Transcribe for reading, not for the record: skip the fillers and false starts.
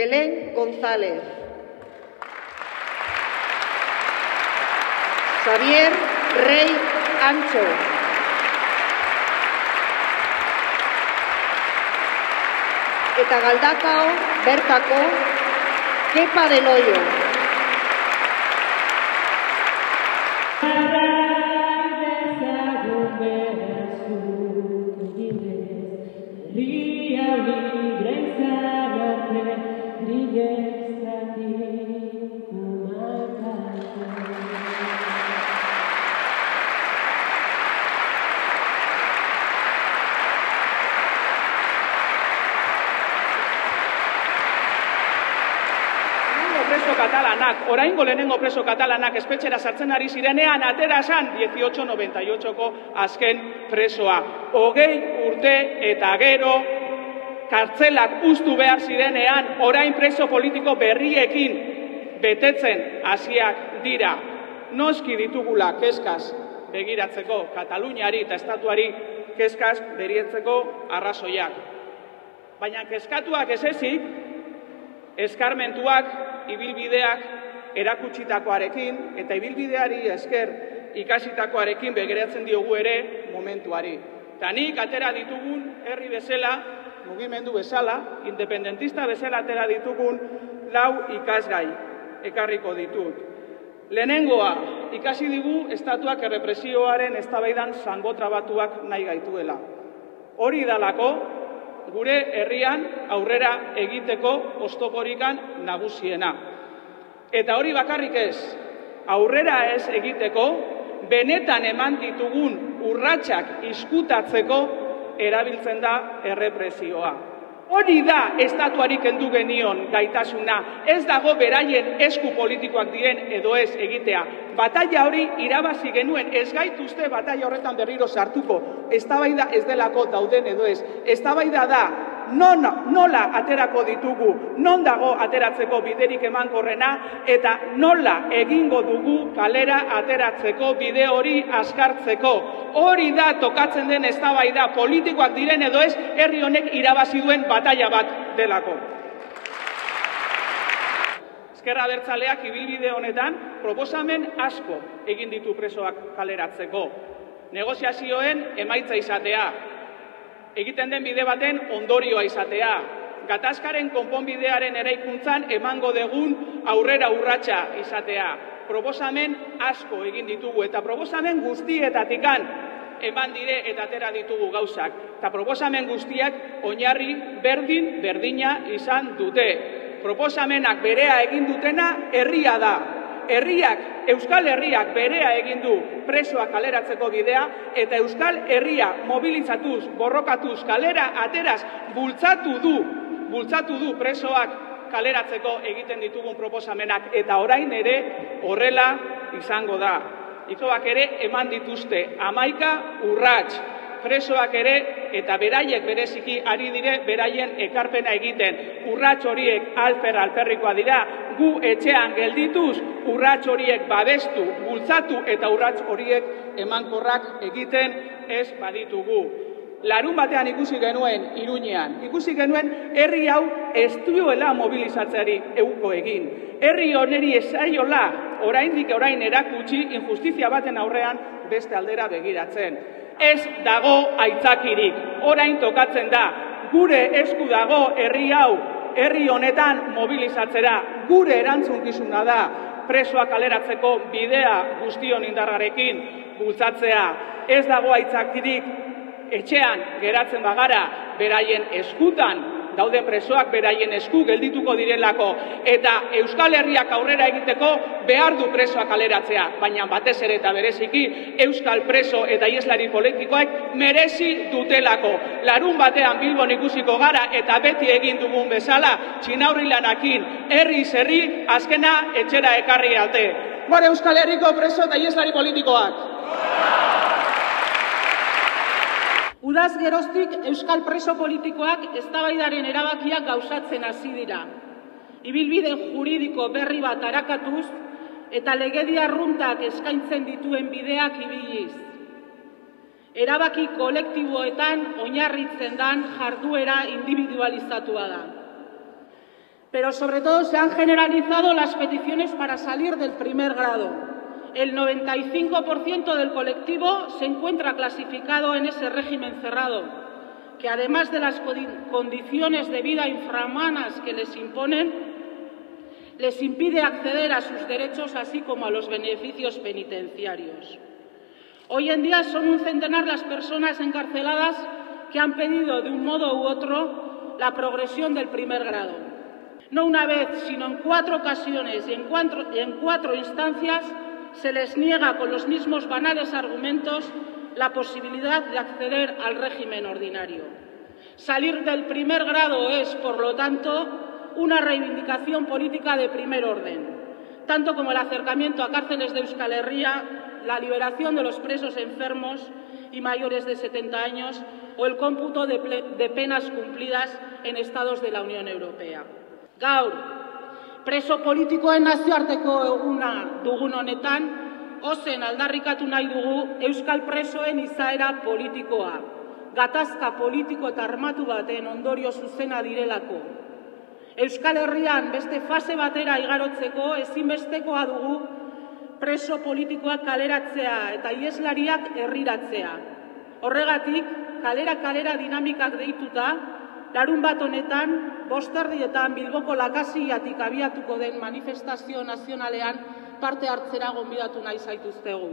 Belén González. Xavier Rey Ancho. Eta Galdakao bertako Kepa del Hoyo. Oraingo lehenengo preso katalanak espetxera sartzen ari zirenean, atera esan 1898ko azken presoa. 20 urte eta gero, kartzelak uztu behar zirenean, orain preso politiko berriekin betetzen hasiak dira. Noski ditugula kezkaz begiratzeko Kataluniari eta estatuari kezkaz begiratzeko arrazoiak. Baina kezkatuak ez ezik, eskarmentuak, ibilbideak erakutsitakoarekin eta ibilbideari esker ikasitakoarekin begiratzen diogu ere momentuari. Eta nik atera ditugun herri bezala, mugimendu bezala, independentista bezala atera ditugun 4 ikasgai ekarriko ditut. Lehenengoa, ikasi digu estatuak errepresioaren eztabaidan zangotrabatuak nahi gaituela. Hori dalako, gure herrian aurrera egiteko oztoporikan nagusiena. Eta hori bakarrik ez, aurrera ez egiteko, benetan eman ditugun urratsak izkutatzeko erabiltzen da errepresioa. Hori da estatuari kendu genion gaitasuna, ez dago beraien esku politikoak diren edo ez egitea. Bataila hori irabazi genuen, ez gaituzte bataila horretan berriro sartuko. Eztabaida ez delako dauden edo ez. Eztabaida da, nola aterako ditugu, non dago ateratzeko biderik emankorrena, eta nola egingo dugu kalera ateratzeko bide hori azkartzeko. Hori da tokatzen den eztabaida politikoak diren edo ez, herri honek irabazi duen bataila bat delako. Ezkerra Abertzaleak ibilbide honetan proposamen asko egin ditu presoak kaleratzeko. Negoziazioen emaitza izatea, egiten den bide baten ondorioa izatea, gatazkaren konponbidearen eraikuntzan emango dugun aurrera urratsa izatea. Proposamen asko egin ditugu eta proposamen guztietatikan eman dire eta atera ditugu gauzak. Eta proposamen guztiak oinarri berdina izan dute. Proposamenak berea egin dutena herria da. Euskal Herriak berea egin du presoak kaleratzeko bidea eta Euskal Herria mobilizatuz, borrokatuz, kalera ateraz bultzatu du presoak kaleratzeko egiten ditugun proposamenak eta orain ere horrela izango da. Presoak ere eman dituzte 11 urrats. Presoak ere eta beraiek bereziki ari dire beraien ekarpena egiten. Urrats horiek alperrikoa dira, gu etxean geldituz, urrats horiek babestu, bultzatu eta urrats horiek emankorrak egiten ez baditugu. Larun batean ikusi genuen Iruñean, ikusi genuen herri hau ez duela mobilizatzeari euko egin. Herri honeri esaiola oraindik orain erakutsi injustizia baten aurrean beste aldera begiratzen. Ez dago aitzakirik, orain tokatzen da, gure esku dago herri hau, herri honetan mobilizatzera, gure erantzunkizuna da, presoak kaleratzeko bidea guztion indarrarekin bultzatzea. Ez dago aitzakirik, etxean geratzen bagara, beraien eskutan, dauden presoak beraien esku geldituko direlako, eta Euskal Herriak aurrera egiteko behar du presoak kaleratzea, baina batez ere eta bereziki Euskal preso eta ieslari politikoek merezi dutelako. Larun batean Bilbon ikusiko gara eta beti egin dugun bezala, txinaurrilanakin, herri azkena etxera ekarri arte. Gure Euskal Herriko preso eta ieslari politikoak! Udaz geroztik Euskal preso politikoak eztabaidaren erabakiak gauzatzen hasi dira. Ibilbide juridiko berri bat arakatuz eta legedia arruntak eskaintzen dituen bideak ibiliz. Erabaki kolektiboetan oinarritzen den jarduera individualizatua da. Pero sobre todo se han generalizado las peticiones para salir del primer grado. El 95% del colectivo se encuentra clasificado en ese régimen cerrado, que además de las condiciones de vida infrahumanas que les imponen, les impide acceder a sus derechos así como a los beneficios penitenciarios. Hoy en día son un centenar las personas encarceladas que han pedido de un modo u otro la progresión del primer grado. No una vez, sino en 4 ocasiones y en 4 instancias se les niega con los mismos banales argumentos la posibilidad de acceder al régimen ordinario. Salir del primer grado es, por lo tanto, una reivindicación política de primer orden, tanto como el acercamiento a cárceles de Euskal Herria, la liberación de los presos enfermos y mayores de 70 años o el cómputo de penas cumplidas en estados de la Unión Europea. Gaur, preso politikoen nazioarteko eguna dugun honetan, ozen aldarrikatu nahi dugu euskal presoen izaera politikoa, gatazka politiko eta armatu baten ondorio zuzena direlako. Euskal Herrian beste fase batera igarotzeko ezinbestekoa dugu preso politikoak kaleratzea eta ieslariak herriratzea. Horregatik, kalera-kalera dinamikak deituta, larunbat honetan, 5:00 Bilboko Lakasiatik abiatuko den manifestazio nazionalean parte hartzera gonbidatu nahi zaituztegu.